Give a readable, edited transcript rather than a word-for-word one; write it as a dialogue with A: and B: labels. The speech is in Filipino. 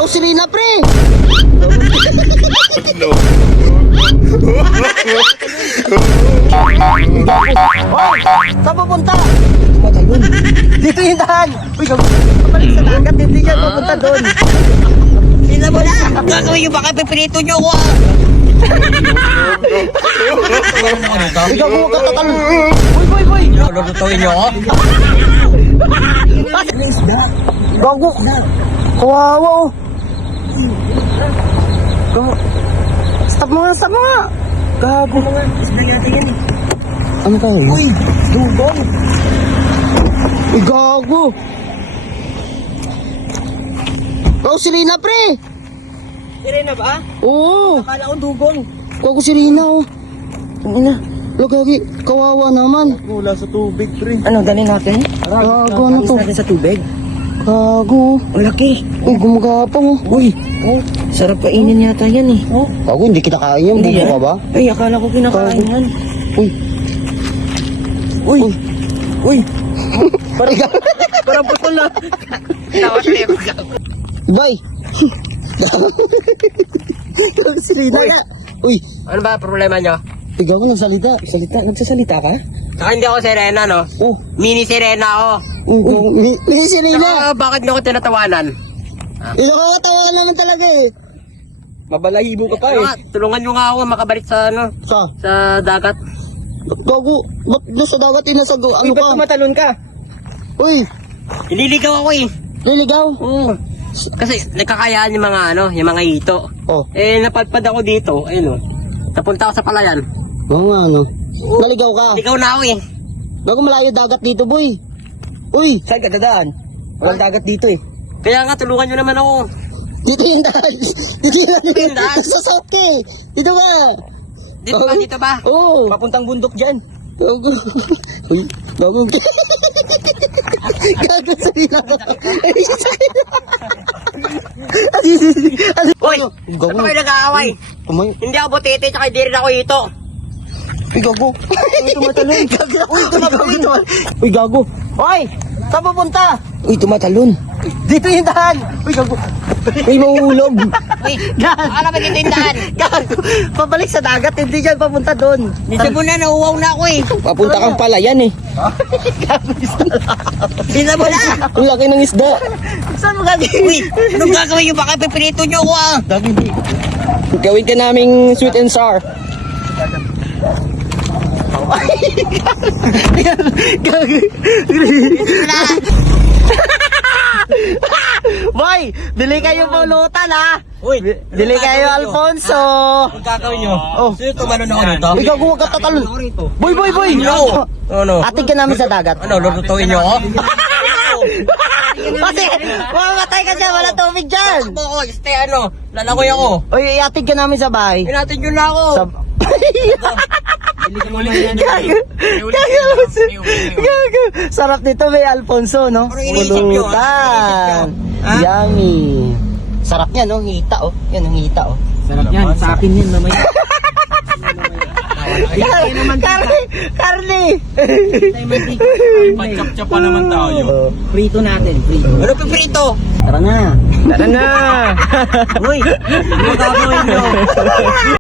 A: si Rina, pre.
B: No.
A: Saan pupunta? Tumatalon. Dito yung daan. Uy, kapalik sa dagat. Hindi yan pupunta doon.
C: Sila mo na! Gagawin yung baka pipirito nyo ko ah!
A: Ikaw huwag ka tatalon. Boy, boy.
C: Lulutuin nyo ko?
A: Gago. Kawawa oh. Gago. Stop mo nga. Gago. Ano ka yun? Uy, dugong. Uy, gago. Oh, si Rina, pre.
C: Sirena ba?
A: Oo.
C: Akala ko dugong.
A: Gago si Rina oh. Ano na? Lagagi, kawawa naman.
B: Wala sa tubig, pre.
C: Ano, dalhin natin?
A: Gago, ano to?
C: natin sa tubig.
A: Gago.
C: Ang laki.
A: Uy, gumagapang oh. Uy.
C: Oh, sarap kainin yata yan eh. Oh,
A: Gago, hindi kita kaya.
C: Hindi
A: Bubo
C: yan.
A: ka ba?
C: Ay, akala ko kinakain yan.
A: Uy.
C: Uy! Uy!
A: Parang putol na. Boy. Si Rina
C: Uy.
A: na. Uy.
C: Ano ba problema nyo?
A: Ikaw ko nagsalita. Nagsasalita ka?
C: Saka hindi ako Sirena, no?
A: Oh.
C: Mini Sirena ako.
A: Hindi si Rina.
C: Saka bakit nyo ko tinatawanan?
A: Nakakatawa ka naman talaga eh.
B: Mabalahibo ka pa
C: Ano nga, tulungan nyo nga ako makabalik sa ano, sa dagat.
A: Gago. Ba't doon sa dagat inasago? Ano ka?
C: tumatalon ka?
A: Uy.
C: Ililigaw ako eh.
A: Liligaw.
C: Oo. Kasi nagkakayaan yung mga ano, yung mga hito.
A: Oh.
C: Eh napadpad ako dito, ayun oh. Napunta ako sa palayan.
A: Oo nga ano. Naligaw ka.
C: Ligaw na ako eh.
A: Gago malayo dagat dito boy. Uy.
C: Saan ka dadaan? Walang dagat dito eh. Kaya nga tulungan nyo naman ako.
A: Dito yung daan. Dito
C: yung daan?
A: Sa south ka eh. Dito ka.
C: Dito ba? Dito ba?
A: Oo.
C: Papuntang bundok dyan.
A: Gago. Uy. Gago. Gago sa Rina.
C: Uy! Ba't kayo nag-aaway?
A: Kumay.
C: Hindi ako butete, tsaka hindi rin ako hito.
A: Uy, gago. Uy, tumatalon. Uy, tumatalon. Uy, gago. Uy, saan pupunta? Uy, tumatalon. Dito yung daan. Uy, gago. Uy, mahuhulog.
C: Uy, akala ba dito yung daan?
A: Gago. Pabalik sa dagat, hindi dyan papunta doon.
C: Dito mo na, nauuwaw na ako eh.
A: Papunta kang palayan eh.
C: Dito mo na!
A: Ang laki ng isda. Saan mo gagawin?
C: Uy, anong gagawin yung baka pipirito nyo ko ah?
A: Gawin ka naming sweet and sour. Boy, bili kayo pulutan ha.
C: Uy,
A: Bili kayo Alfonso.
C: Anong gagawin nyo?
A: Oh.
C: Sino tumalon ako dito?
A: Ikaw huwag ka tatalon. Boy, boy, boy.
C: No. Ano?
A: Atig ka namin sa dagat.
C: Ano, lulutuin nyo ako?
A: Kasi, mamamatay ka dyan. Wala tubig dyan.
C: Takbo ko, stay ano, lalangoy ako.
A: Uy, iatig ka namin sa bahay.
C: Inatin nyo na ako.
A: Sa... Gago. Gago. Sarap nito, may Alfonso, no?
C: Parang iniisip nyo,
A: Pulutan.
C: Ha?
A: Yummy. Sarap niya, no? Hita, oh. Yan, ang hita, oh.
C: Sarap yan, sa akin yan mamaya.
A: Carly!
B: Pagkapcha pa naman tayo.
C: Prito natin, prito. Ano piprito?
A: Tara na.
C: Uy, ano gagawin nyo?